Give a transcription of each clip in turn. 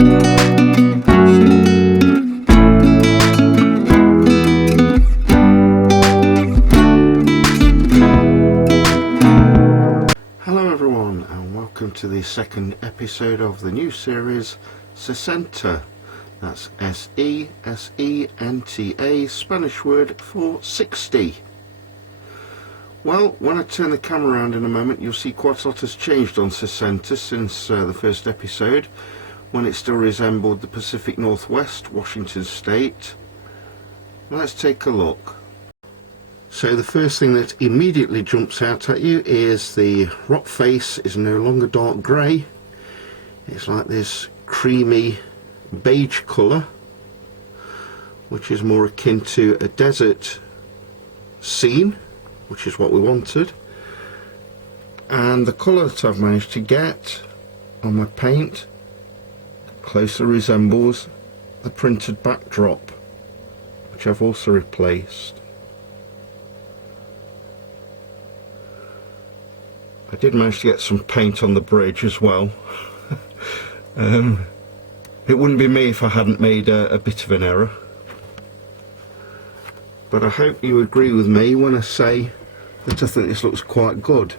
Hello everyone, and welcome to the second episode of the new series Sesenta. That's S-E-S-E-N-T-A, Spanish word for 60. Well, when I turn the camera around in a moment, you'll see quite a lot has changed on Sesenta since the first episode, when it still resembled the Pacific Northwest, Washington State. Let's take a look. So the first thing that immediately jumps out at you is the rock face is no longer dark grey. It's like this creamy beige colour, which is more akin to a desert scene, which is what we wanted. And the colour that I've managed to get on my paint closely resembles the printed backdrop, which I've also replaced. I did manage to get some paint on the bridge as well. It wouldn't be me if I hadn't made a bit of an error. But I hope you agree with me when I say that I think this looks quite good.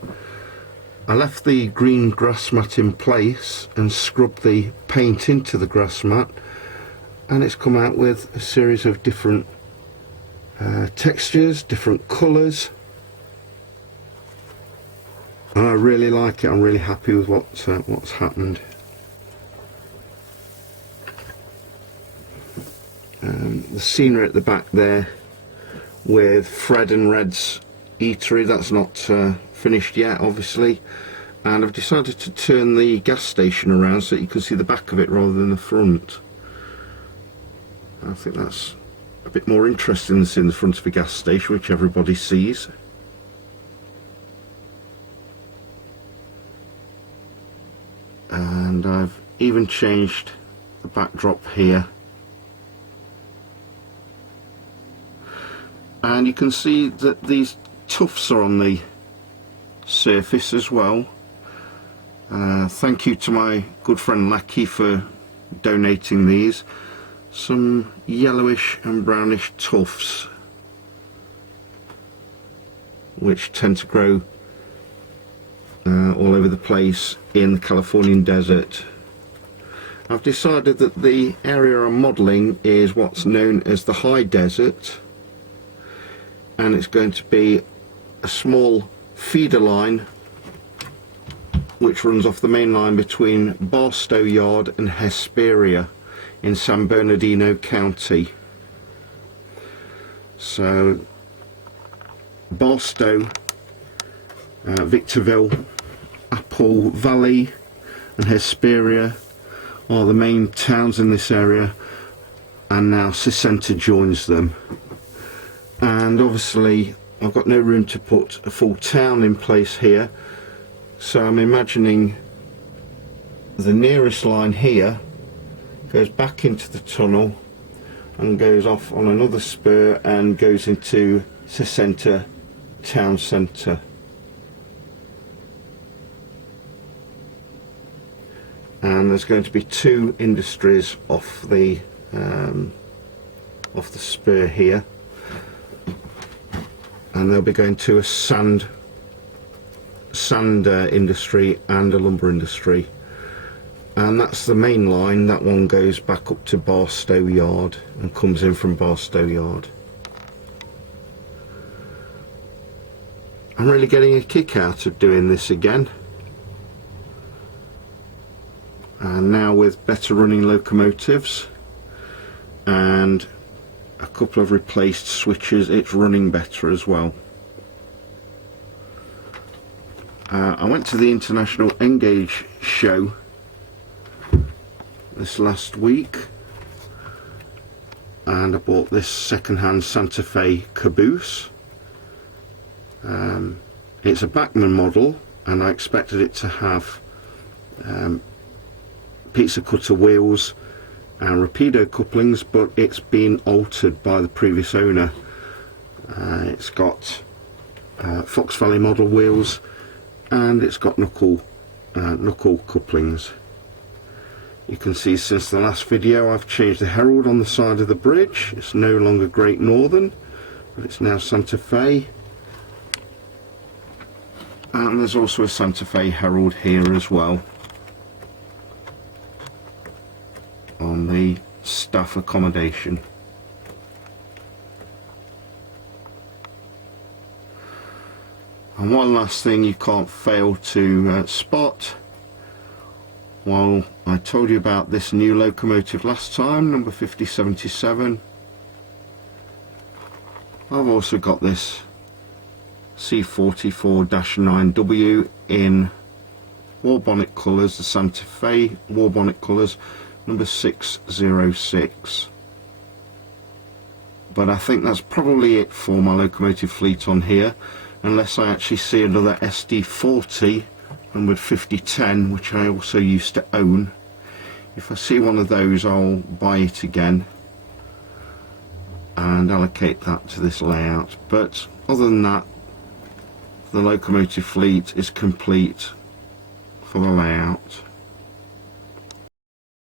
I left the green grass mat in place and scrubbed the paint into the grass mat, and it's come out with a series of different textures, different colours. And I really like it. I'm really happy with what's happened. The scenery at the back there with Fred and Red's eatery, that's not finished yet obviously, and I've decided to turn the gas station around so that you can see the back of it rather than the front. I think that's a bit more interesting than seeing the front of a gas station, which everybody sees. And I've even changed the backdrop here, and you can see that these tufts are on the surface as well. Thank you to my good friend Lackey for donating these. Some yellowish and brownish tufts which tend to grow all over the place in the Californian desert. I've decided that the area I'm modelling is what's known as the high desert, and it's going to be a small feeder line which runs off the main line between Barstow Yard and Hesperia in San Bernardino County. So Barstow, Victorville, Apple Valley and Hesperia are the main towns in this area, and now Sesenta joins them. And obviously I've got no room to put a full town in place here, so I'm imagining the nearest line here goes back into the tunnel and goes off on another spur and goes into Sesenta town centre. And there's going to be two industries off the spur here, and they'll be going to a sand industry and a lumber industry, and that's the main line. That one goes back up to Barstow Yard and comes in from Barstow Yard. I'm really getting a kick out of doing this again. And now with better running locomotives and a couple of replaced switches, it's running better as well. I went to the International Engage show this last week, and I bought this second-hand Santa Fe caboose. It's a Bachmann model, and I expected it to have pizza cutter wheels and rapido couplings, but it's been altered by the previous owner. It's got Fox Valley model wheels, and it's got knuckle couplings. You can see since the last video I've changed the herald on the side of the bridge. It's no longer Great Northern, but it's now Santa Fe. And there's also a Santa Fe herald here as well on the staff accommodation. And one last thing you can't fail to spot, well, I told you about this new locomotive last time, number 5077. I've also got this C44-9W in war bonnet colours, the Santa Fe war bonnet colours, number 606. But I think that's probably it for my locomotive fleet on here, unless I actually see another SD40 numbered 5010, which I also used to own. If I see one of those, I'll buy it again and allocate that to this layout. But other than that, the locomotive fleet is complete for the layout.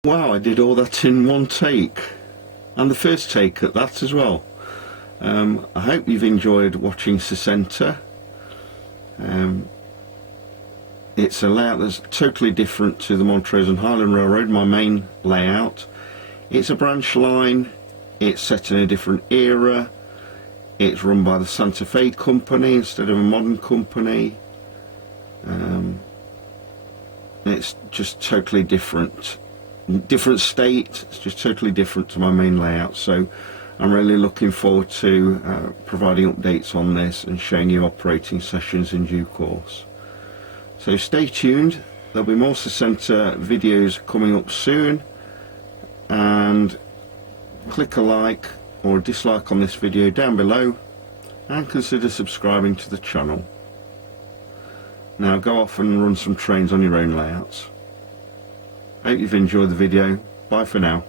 Wow, I did all that in one take, and the first take at that as well. I hope you've enjoyed watching Sesenta. It's a layout that's totally different to the Montrose and Highland Railroad, my main layout. It's a branch line, it's set in a different era, it's run by the Santa Fe company instead of a modern company. It's just totally different state. It's just totally different to my main layout, so I'm really looking forward to providing updates on this and showing you operating sessions in due course. So stay tuned, there'll be more Sesenta videos coming up soon, and click a like or a dislike on this video down below, and consider subscribing to the channel. Now go off and run some trains on your own layouts. Hope you've enjoyed the video. Bye for now.